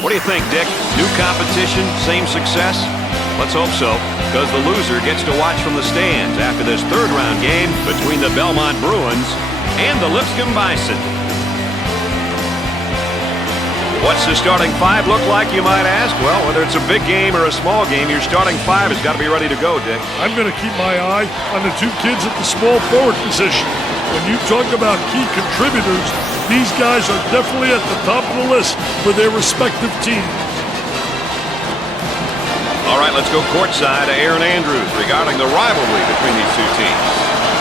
What do you think, Dick? New competition, same success? Let's hope so, because the loser gets to watch from the stands after this third-round game between the Belmont Bruins and the Lipscomb Bison. What's the starting five look like, you might ask? Well, whether it's a big game or a small game, your starting five has got to be ready to go, Dick. I'm going to keep my eye on the two kids at the small forward position. When you talk about key contributors, these guys are definitely at the top of the list for their respective teams. All right, let's go courtside to Aaron Andrews regarding the rivalry between these two teams.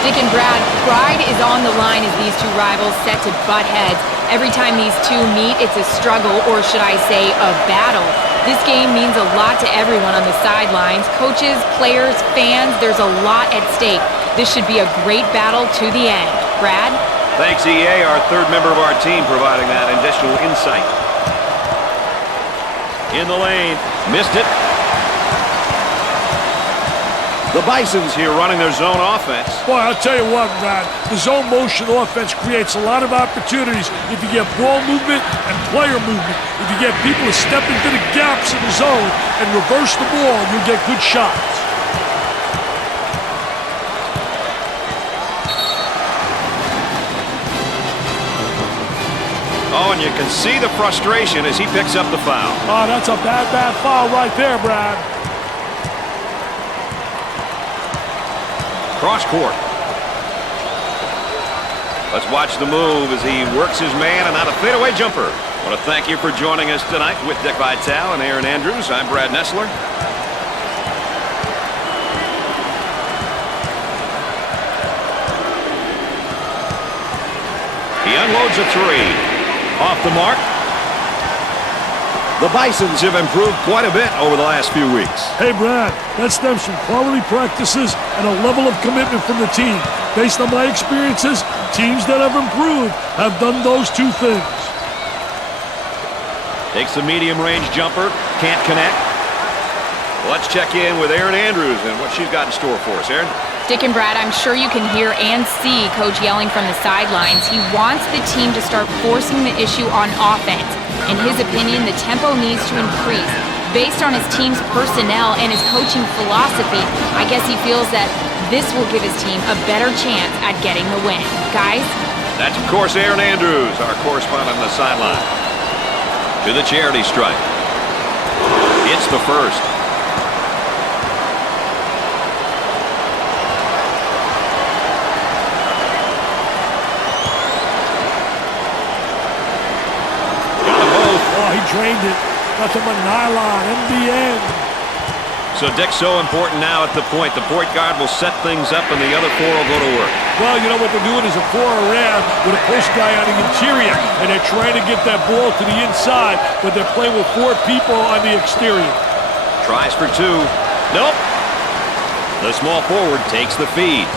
Dick and Brad, pride is on the line as these two rivals set to butt heads. Every time these two meet, it's a struggle, or should I say, a battle. This game means a lot to everyone on the sidelines. Coaches, players, fans, there's a lot at stake. This should be a great battle to the end. Brad? Thanks, EA, our third member of our team, providing that additional insight. In the lane. Missed it. The Bisons here running their zone offense. Boy, I'll tell you what, Brad. The zone motion offense creates a lot of opportunities if you get ball movement and player movement. If you get people to step into the gaps in the zone and reverse the ball, you'll get good shots. Oh, and you can see the frustration as he picks up the foul. Oh, that's a bad foul right there, Brad. Cross court. Let's watch the move as he works his man and out a fadeaway jumper. I want to thank you for joining us tonight with Dick Vitale and Aaron Andrews. I'm Brad Nessler. He unloads a three. Off the mark. The Bisons have improved quite a bit over the last few weeks. Hey, Brad, that stems from quality practices and a level of commitment from the team. Based on my experiences, teams that have improved have done those two things. Takes the medium-range jumper, can't connect. Let's check in with Aaron Andrews and what she's got in store for us. Aaron? Dick and Brad, I'm sure you can hear and see Coach yelling from the sidelines. He wants the team to start forcing the issue on offense. In his opinion, the tempo needs to increase. Based on his team's personnel and his coaching philosophy, I guess he feels that this will give his team a better chance at getting the win. Guys? That's, of course, Aaron Andrews, our correspondent on the sideline. To the charity stripe. It's the first. Drained it. Nothing but nylon. MDN. So Dick's so important now at the point. The point guard will set things up and the other four will go to work. Well, you know what they're doing is a four around with a post guy on the interior, and they're trying to get that ball to the inside, but they're playing with four people on the exterior. Tries for two. Nope. The small forward takes the feed.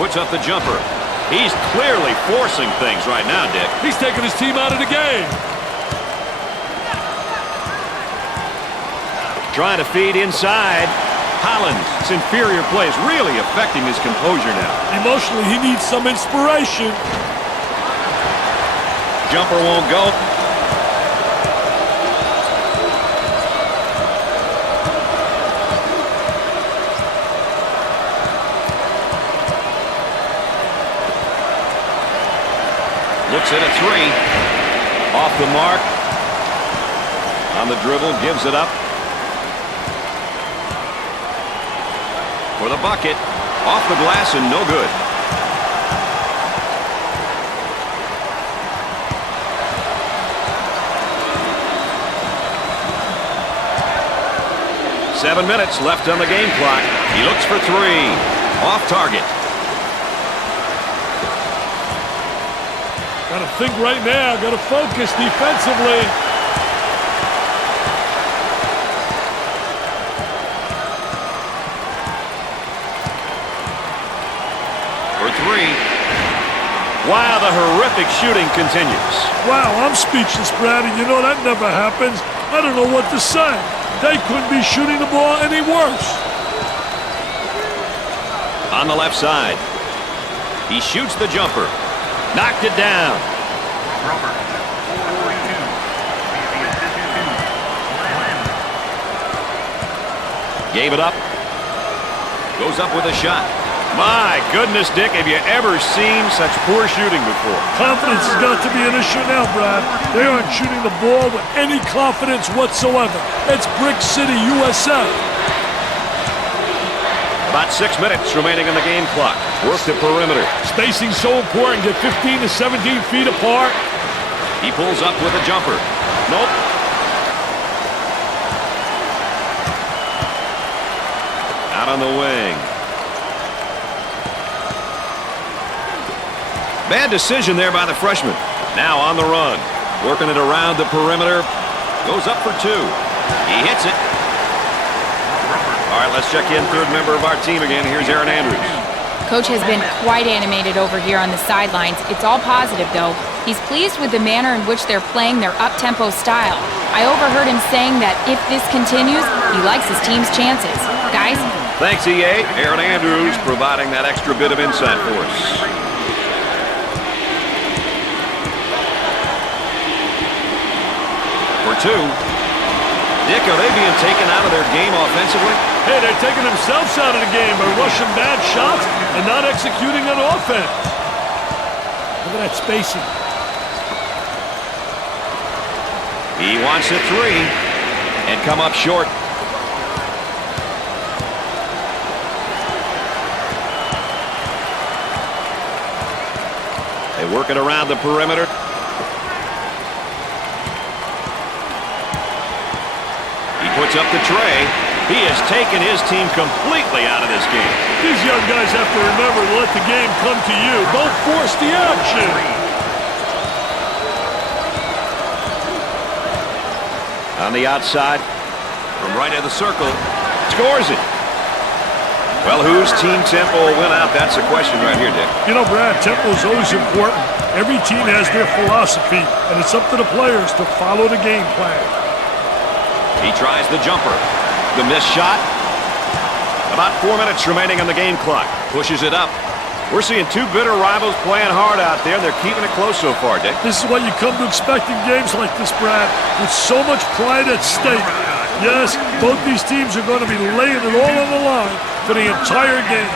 Puts up the jumper. He's clearly forcing things right now, Dick. He's taking his team out of the game. Trying to feed inside. Holland's inferior play is really affecting his composure now. Emotionally, he needs some inspiration. Jumper won't go. Looks at a three. Off the mark. On the dribble, gives it up. For the bucket. Off the glass and no good. Seven minutes left on the game clock. He looks for three. Off target. Got to think right now. Got to focus defensively. For three. Wow, the horrific shooting continues. Wow, I'm speechless, Brad, and you know that never happens. I don't know what to say. They couldn't be shooting the ball any worse. On the left side. He shoots the jumper. Knocked it down. Robert, 442. Gave it up. Goes up with a shot. My goodness, Dick, have you ever seen such poor shooting before? Confidence has got to be an issue now, Brad. They aren't shooting the ball with any confidence whatsoever. It's Brick City, USA. About 6 minutes remaining on the game clock. Work the perimeter. Spacing so important. Get 15 to 17 feet apart. He pulls up with a jumper. Nope. Out on the wing. Bad decision there by the freshman. Now on the run. Working it around the perimeter. Goes up for 2. He hits it. All right, let's check in third member of our team again. Here's Aaron Andrews. Coach has been quite animated over here on the sidelines. It's all positive, though. He's pleased with the manner in which they're playing their up-tempo style. I overheard him saying that if this continues, he likes his team's chances. Guys? Thanks, EA. Aaron Andrews providing that extra bit of insight for us. For 2. Dick, are they being taken out of their game offensively? Hey, they're taking themselves out of the game by rushing bad shots and not executing on offense. Look at that spacing. He wants a 3 and come up short. They work it around the perimeter. He puts up the tray. He has taken his team completely out of this game. These young guys have to remember to let the game come to you. Don't force the action. On the outside, from right of the circle, scores it. Well, whose team tempo will win out? That's the question right here, Dick. You know, Brad, tempo is always important. Every team has their philosophy, and it's up to the players to follow the game plan. He tries the jumper. The missed shot. About 4 minutes remaining on the game clock. Pushes it up. We're seeing 2 bitter rivals playing hard out there, and they're keeping it close so far, Dick. This is what you come to expect in games like this, Brad, with so much pride at stake. Yes, both these teams are going to be laying it all on the line for the entire game.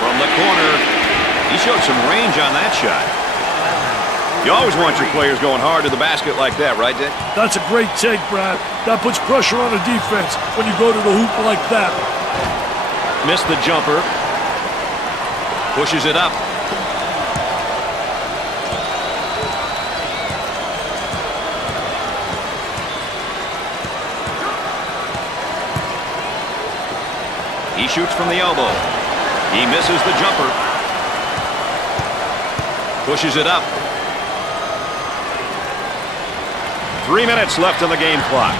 From the corner, he showed some range on that shot. You always want your players going hard to the basket like that, right, Dick? That's a great take, Brad. That puts pressure on the defense when you go to the hoop like that. Missed the jumper. Pushes it up. He shoots from the elbow. He misses the jumper. Pushes it up. 3 minutes left on the game clock.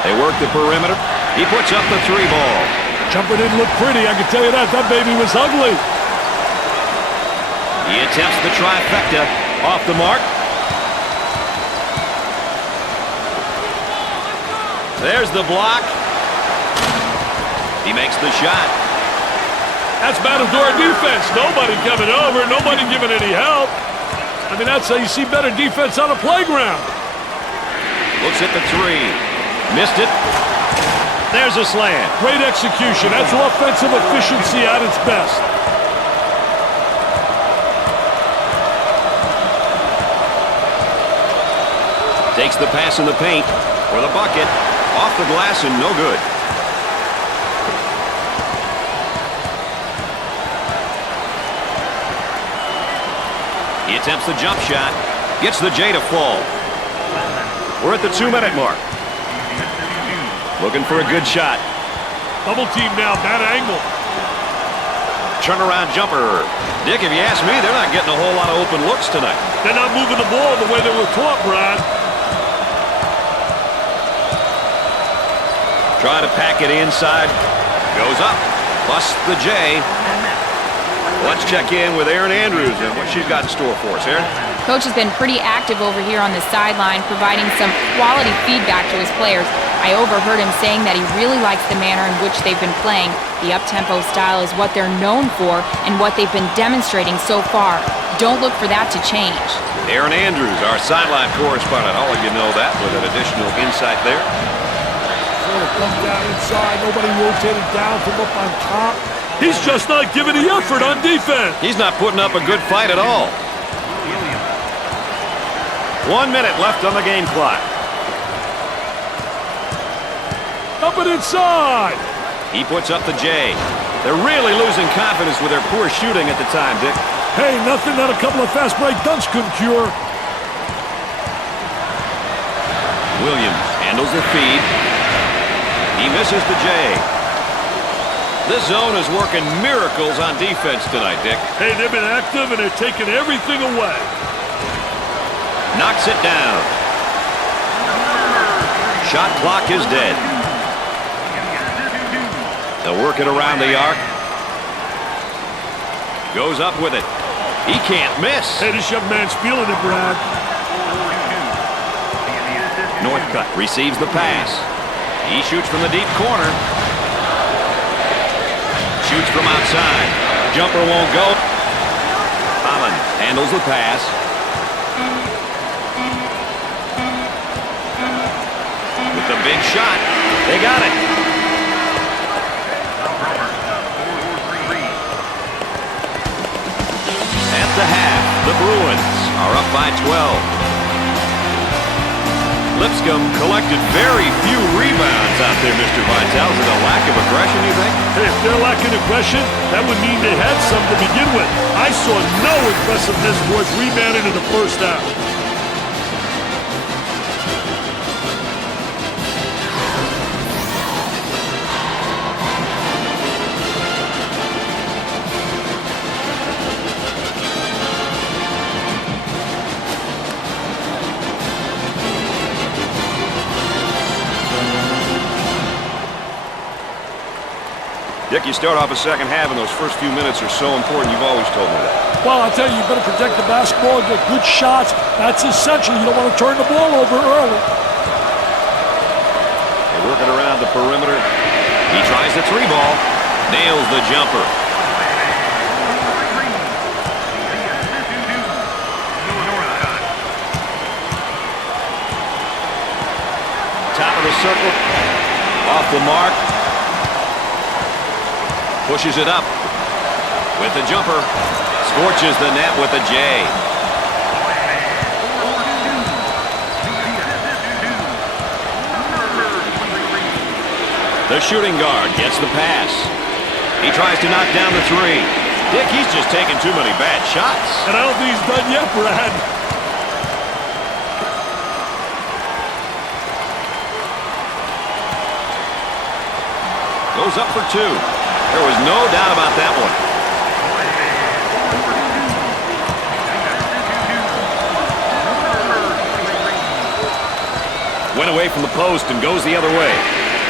They work the perimeter. He puts up the 3 ball. Jumper didn't look pretty, I can tell you that. That baby was ugly. He attempts the trifecta. Off the mark. There's the block. He makes the shot. That's Matador defense. Nobody coming over, nobody giving any help. I mean, that's how you see better defense on a playground. Looks at the 3. Missed it. There's a slam. Great execution. That's offensive efficiency at its best. Takes the pass in the paint for the bucket. Off the glass and no good. He attempts the jump shot. Gets the J to fall. We're at the 2-minute mark. Looking for a good shot. Double team now, bad angle. Turnaround jumper. Dick, if you ask me, they're not getting a whole lot of open looks tonight. They're not moving the ball the way they were taught, Brad. Trying to pack it inside. Goes up. Busts the J. Let's check in with Aaron Andrews and what she's got in store for us. Aaron? Coach has been pretty active over here on the sideline, providing some quality feedback to his players. I overheard him saying that he really likes the manner in which they've been playing. The up-tempo style is what they're known for and what they've been demonstrating so far. Don't look for that to change. Aaron Andrews, our sideline correspondent. I'll let you know that with an additional insight there. Sort of come down inside. Nobody rotated down from up on top. He's just not giving the effort on defense. He's not putting up a good fight at all. 1 minute left on the game clock. Up and inside. He puts up the J. They're really losing confidence with their poor shooting at the time, Dick. Hey, nothing that a couple of fast break dunks couldn't cure. Williams handles the feed. He misses the J. This zone is working miracles on defense tonight, Dick. Hey, they've been active and they're taking everything away. Knocks it down. Shot clock is dead. They'll work it around the arc. Goes up with it. He can't miss. Hey, this young man's feeling it, Brad. Northcutt receives the pass. He shoots from the deep corner. Shoots from outside. Jumper won't go. Holland handles the pass. With the big shot. They got it. At the half, the Bruins are up by 12. Lipscomb collected very few rebounds out there, Mr. Vitale. Is it a lack of aggression, you think? Hey, if they're lacking aggression, that would mean they had some to begin with. I saw no aggressiveness towards rebounding in the first half. Dick, you start off a second half, and those first few minutes are so important. You've always told me that. Well, I'll tell you, you better protect the basketball, get good shots. That's essential. You don't want to turn the ball over early. They're working around the perimeter. He tries the three ball. Nails the jumper. Top of the circle. Off the mark. Pushes it up with the jumper. Scorches the net with a J. The shooting guard gets the pass. He tries to knock down the three. Dick, he's just taking too many bad shots. And I don't think he's done yet, Brad. Goes up for two. There was no doubt about that one. Went away from the post and goes the other way.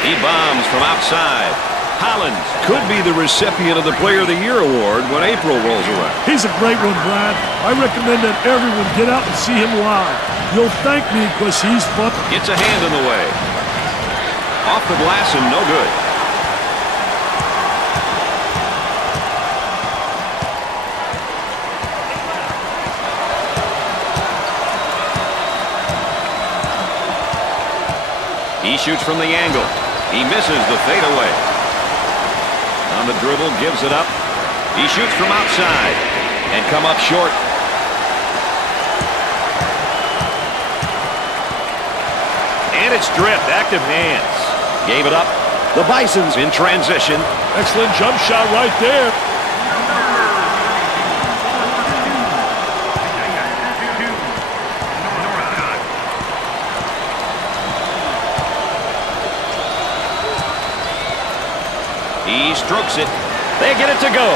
He bombs from outside. Hollins could be the recipient of the Player of the Year award when April rolls around. He's a great one, Brad. I recommend that everyone get out and see him live. You'll thank me because he's fun. Gets a hand in the way. Off the glass and no good. He shoots from the angle. He misses the fadeaway. On the dribble, gives it up. He shoots from outside and come up short. And it's stripped. Active hands. Gave it up. The Bisons in transition. Excellent jump shot right there. He strokes it. They get it to go.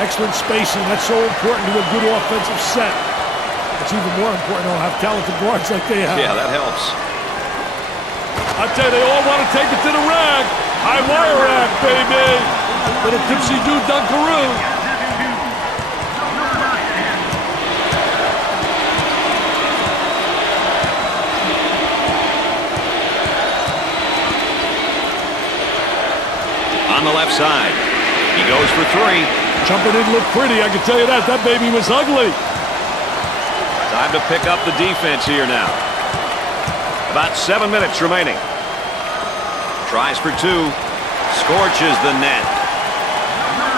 Excellent spacing. That's so important to a good offensive set. It's even more important to have talented guards like they have. Yeah, that helps. I tell you, they all want to take it to the rack. High wire rack, baby. Little tipsy-do dunkaroo. On the left side. He goes for three. Jumper didn't look pretty, I can tell you that. That baby was ugly. Time to pick up the defense here now. About 7 minutes remaining. Tries for two. Scorches the net.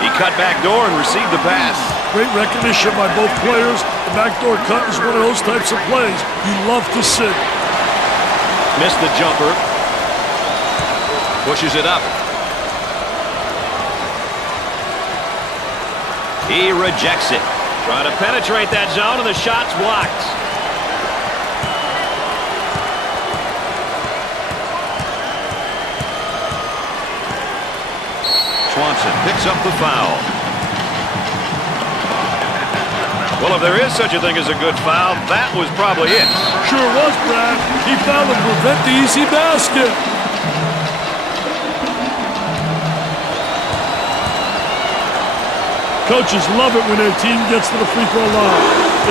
He cut back door and received the pass. Great recognition by both players. The backdoor cut is one of those types of plays you love to see. Missed the jumper. Pushes it up. He rejects it. Trying to penetrate that zone, and the shot's blocked. Swanson picks up the foul. Well, if there is such a thing as a good foul, that was probably it. Sure was, Brad. He fouled to prevent the easy basket. Coaches love it when their team gets to the free throw line.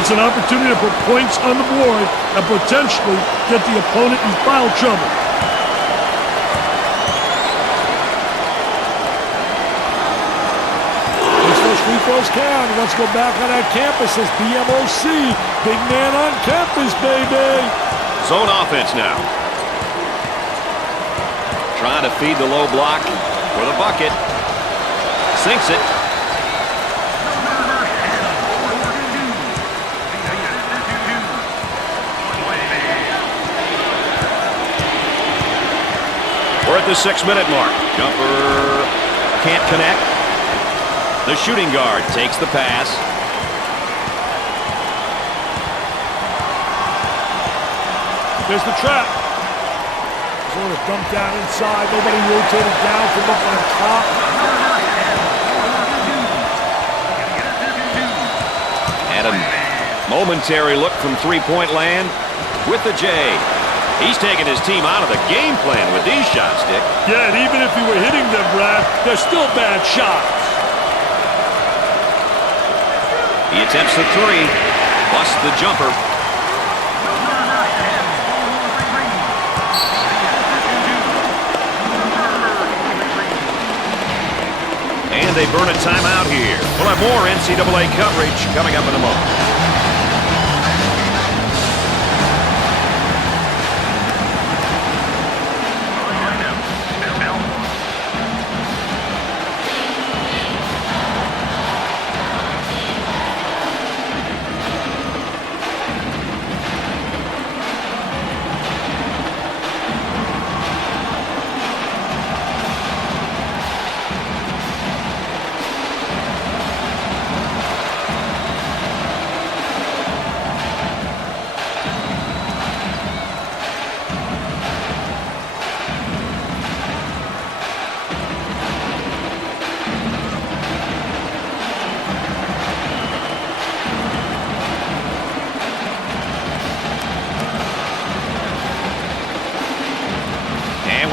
It's an opportunity to put points on the board and potentially get the opponent in foul trouble. Free throws count. Let's go back on that campus as BMOC. Big man on campus, baby. Zone offense now. Trying to feed the low block for the bucket. Sinks it. We're at the 6-minute mark. Jumper can't connect. The shooting guard takes the pass. There's the trap. Sort of dumped down inside. Nobody rotated down from up on top. And a momentary look from three-point land with the J. He's taking his team out of the game plan with these shots, Dick. Yeah, and even if he were hitting them, Brad, they're still bad shots. He attempts the three, busts the jumper. And they burn a timeout here. We'll have more NCAA coverage coming up in a moment.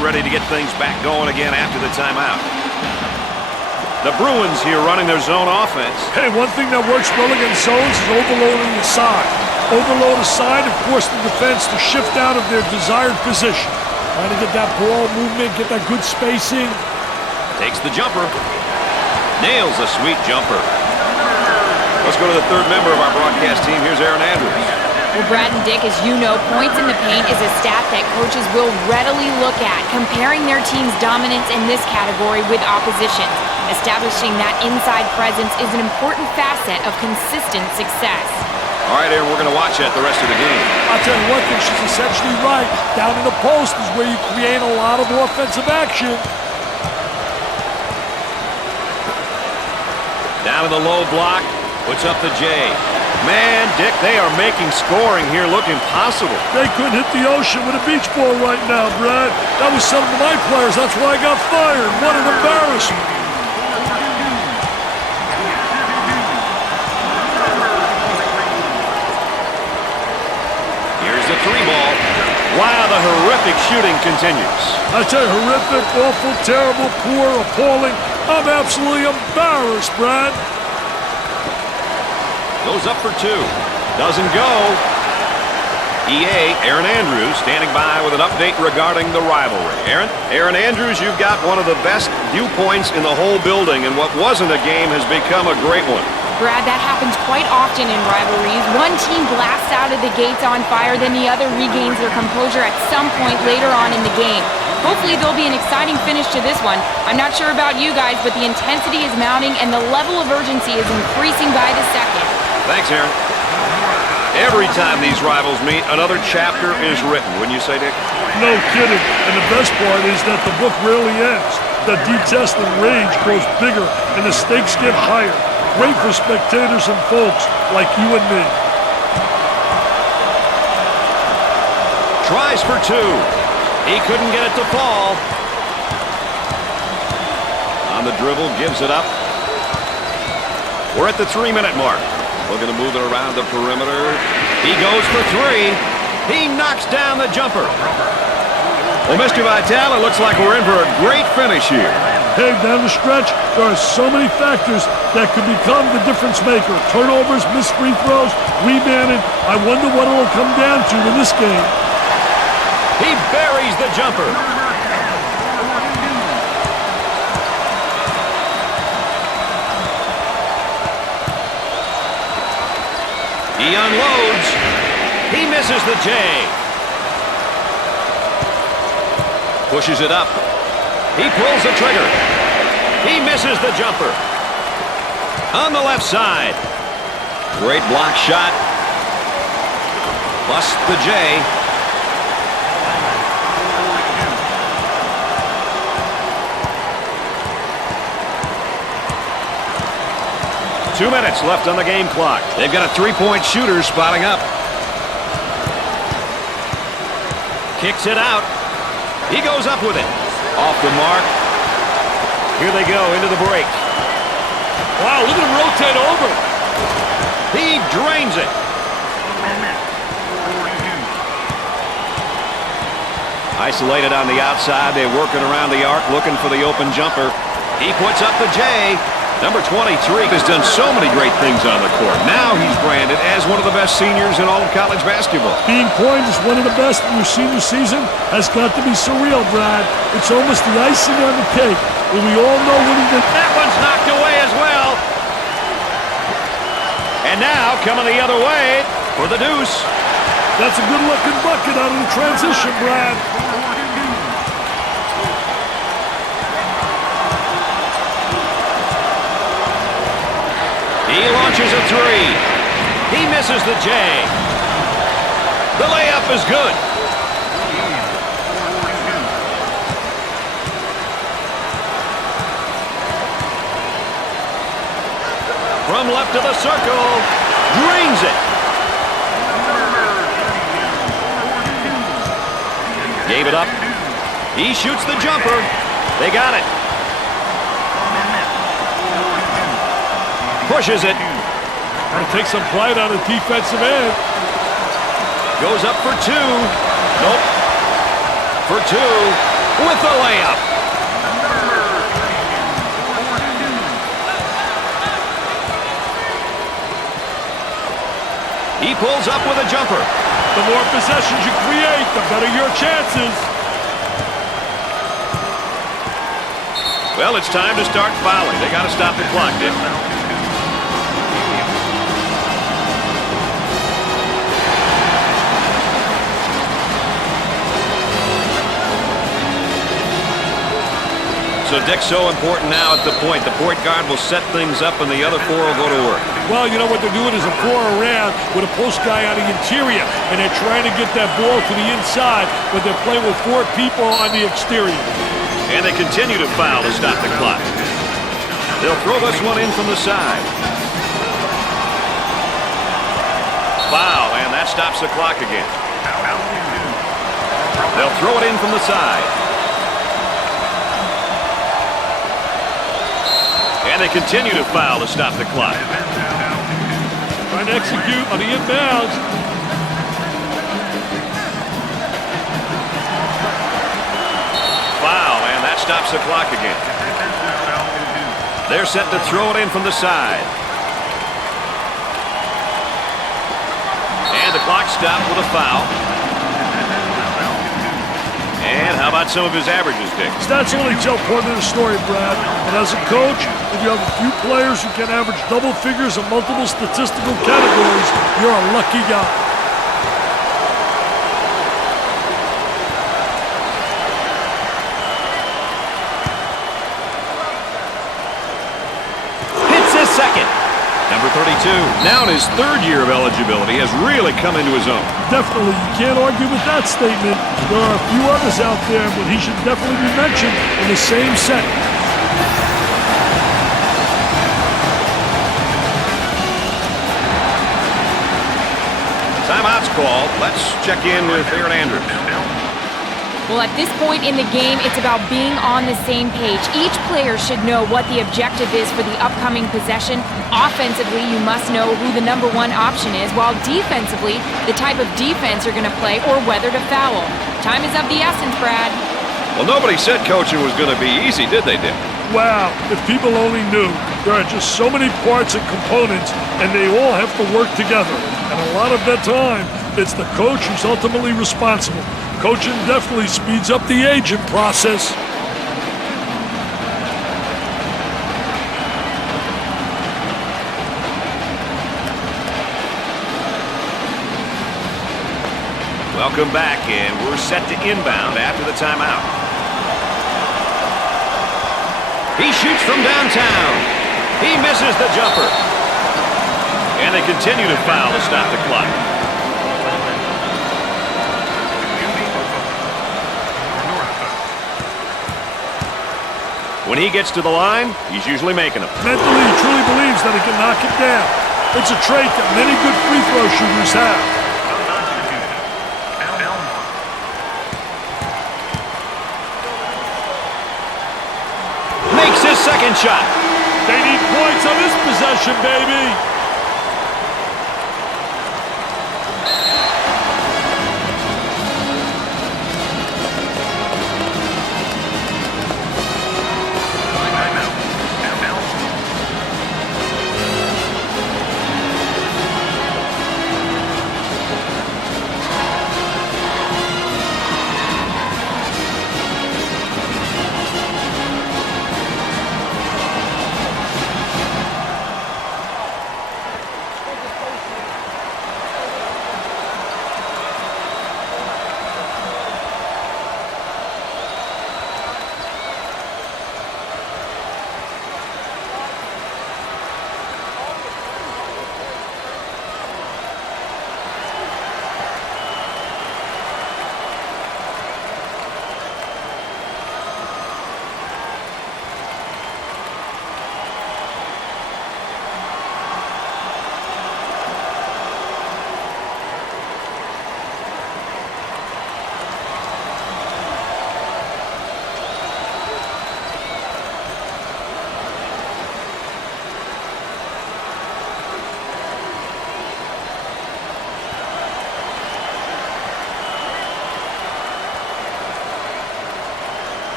Ready to get things back going again after the timeout. The Bruins here running their zone offense. Hey, one thing that works well against zones is overloading the side. Overload a side and force the defense to shift out of their desired position. Trying to get that ball movement, get that good spacing. Takes the jumper. Nails a sweet jumper. Let's go to the third member of our broadcast team. Here's Aaron Andrews. Well, Brad and Dick, as you know, points in the paint is a stat that coaches will readily look at, comparing their team's dominance in this category with opposition's. Establishing that inside presence is an important facet of consistent success. All right, Aaron, we're going to watch that the rest of the game. I'll tell you one thing, she's essentially right. Down in the post is where you create a lot of offensive action. Down in the low block, puts up the J. Man, Dick, they are making scoring here look impossible. They couldn't hit the ocean with a beach ball right now, Brad. That was some of my players. That's why I got fired. What an embarrassment. Here's the three ball. Wow, the horrific shooting continues. I tell you, horrific, awful, terrible, poor, appalling. I'm absolutely embarrassed, Brad. Goes up for two. Doesn't go. EA, Aaron Andrews, standing by with an update regarding the rivalry. Aaron Andrews, you've got one of the best viewpoints in the whole building, and what wasn't a game has become a great one. Brad, that happens quite often in rivalries. One team blasts out of the gates on fire, then the other regains their composure at some point later on in the game. Hopefully there'll be an exciting finish to this one. I'm not sure about you guys, but the intensity is mounting and the level of urgency is increasing by the second. Thanks, Aaron. Every time these rivals meet, another chapter is written, wouldn't you say, Dick? No kidding. And the best part is that the book rarely ends. The detested rage grows bigger and the stakes get higher. Great for spectators and folks like you and me. Tries for two. He couldn't get it to fall. On the dribble, gives it up. We're at the 3-minute mark. Looking to move it around the perimeter. He goes for three. He knocks down the jumper. Well, Mr. Vitale, it looks like we're in for a great finish here. Hey, down the stretch, there are so many factors that could become the difference maker. Turnovers, missed free throws, rebounding. I wonder what it'll come down to in this game. He buries the jumper. He unloads. He misses the J. Pushes it up. He pulls the trigger. He misses the jumper. On the left side. Great block shot. Plus the J. Two minutes left on the game clock. They've got a three-point shooter spotting up. Kicks it out. He goes up with it. Off the mark. Here they go into the break. Wow, look at him rotate over. He drains it. Isolated on the outside. They're working around the arc, looking for the open jumper. He puts up the J. Number 23 has done so many great things on the court. Now he's branded as one of the best seniors in all of college basketball. Being coined as one of the best in your senior season has got to be surreal, Brad. It's almost the icing on the cake. And we all know what he did. That one's knocked away as well. And now coming the other way for the deuce. That's a good-looking bucket out of the transition, Brad. He launches a three. He misses the J. The layup is good. From left to the circle. Drains it. Gave it up. He shoots the jumper. They got it. Pushes it. Got to take some pride on the defensive end. Goes up for two. Nope. For two with the layup. He pulls up with a jumper. The more possessions you create, the better your chances. Well, it's time to start fouling. They got to stop the clock, Dick. So, Dick, so important now at the point. The point guard will set things up, and the other four will go to work. Well, you know what they're doing is a four around with a post guy on the interior, and they're trying to get that ball to the inside, but they're playing with four people on the exterior. And they continue to foul to stop the clock. They'll throw this one in from the side. Foul, and that stops the clock again. They'll throw it in from the side. And they continue to foul to stop the clock. Trying to execute on the inbounds. Foul, and that stops the clock again. They're set to throw it in from the side. And the clock stopped with a foul. And how about some of his averages, Dick? Stats only tell part of the story, Brad. But as a coach, if you have a few players who can average double figures in multiple statistical categories, you're a lucky guy. Hits his second. Number 32, now in his third year of eligibility, has really come into his own. Definitely, you can't argue with that statement. There are a few others out there, but he should definitely be mentioned in the same sentence. Timeout's called. Let's check in with Aaron Andrews. Well, at this point in the game, it's about being on the same page. Each player should know what the objective is for the upcoming possession. Offensively, you must know who the number one option is, while defensively, the type of defense you're going to play or whether to foul. Time is of the essence, Brad. Well, nobody said coaching was going to be easy, did they, Dick? Wow, if people only knew. There are just so many parts and components, and they all have to work together. And a lot of that time, it's the coach who's ultimately responsible. Coaching definitely speeds up the aging process. Welcome back, and we're set to inbound after the timeout. He shoots from downtown. He misses the jumper. And they continue to foul to stop the clock. When he gets to the line, he's usually making them. Mentally, he truly believes that he can knock it down. It's a trait that many good free throw shooters have. Makes his second shot. They need points on this possession, baby.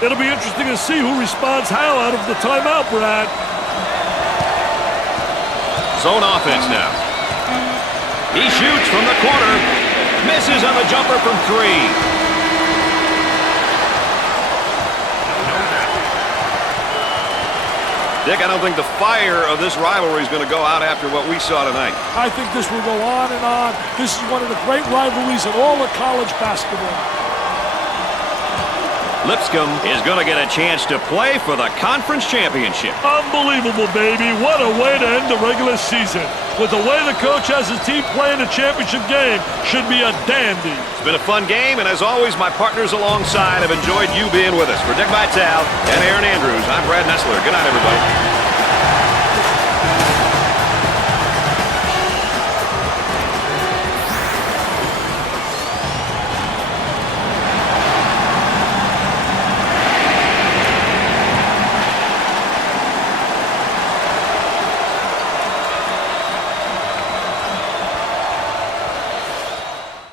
It'll be interesting to see who responds how out of the timeout, Brad. Zone offense now. He shoots from the corner. Misses on the jumper from three. Dick, I don't think the fire of this rivalry is going to go out after what we saw tonight. I think this will go on and on. This is one of the great rivalries in all of college basketball. Lipscomb is going to get a chance to play for the conference championship. Unbelievable, baby. What a way to end the regular season. With the way the coach has his team playing the championship game, should be a dandy. It's been a fun game, and as always, my partners alongside have enjoyed you being with us. For Dick Vitale and Aaron Andrews, I'm Brad Nessler. Good night, everybody.